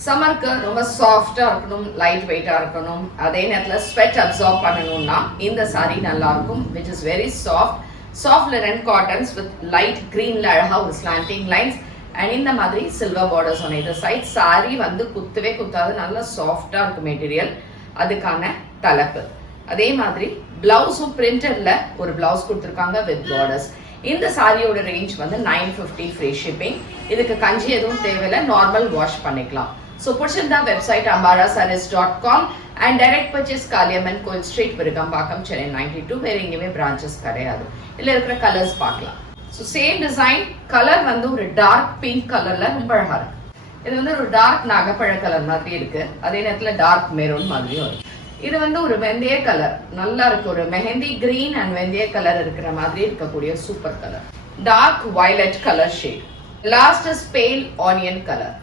சம்மருக்கு ரொம்ப சாஃப்டா இருக்கணும், லைட் வெயிட்டா இருக்கணும், அதே நேரத்தில் ஸ்வெட் அப்சார்ப் பண்ணணும்னா இந்த சாரி நல்லா இருக்கும். Which is very soft linen cottons with light கிரீன்ல அழகா ஒரு ஸ்லாண்டிங் லைன்ஸ் அண்ட் இந்த மாதிரி சில்வர் பார்டர்ஸ் ஆன் இது சைட். சாரி வந்து குத்தவே குத்தாது, நல்லா சாஃப்டா இருக்கும் மெட்டீரியல். அதுக்கான தலைப்பு அதே மாதிரி பிளவுஸும் பிரிண்டட்ல ஒரு பிளவுஸ் கொடுத்துருக்காங்க வித் பார்டர்ஸ். இந்த சாரியோட ரேஞ்ச் வந்து 950 ஃப்ரீ ஷிப்பிங். இதுக்கு கஞ்சி எதுவும் தேவையில்லை, நார்மல் வாஷ் பண்ணிக்கலாம். ஸோ பிடிச்சிருந்தா website ambarasarees.com and direct purchase Kaliamman கோயில் ஸ்ட்ரீட், விருகம்பாக்கம், சென்னை 92. வேற எங்கேயுமே பிரான்ச்சஸ் கிடையாது. இதுல இருக்கிற கலர்ஸ் பார்க்கலாம். ஸோ சேம் டிசைன், கலர் வந்து ஒரு டார்க் பிங்க் கலர்ல ரொம்ப அழகா இருக்கு. இது வந்து ஒரு டார்க் நாகப்பழ கலர் மாதிரி இருக்கு, அதே நேரத்தில் டார்க் மெரூன் மாதிரியும் இருக்கு. இது வந்து ஒரு வெந்தய கலர், நல்லா இருக்கு. ஒரு மெஹந்தி கிரீன் அண்ட் வெந்தய கலர் இருக்கிற மாதிரி இருக்கக்கூடிய super colour. Dark violet colour shade. Last is pale onion colour.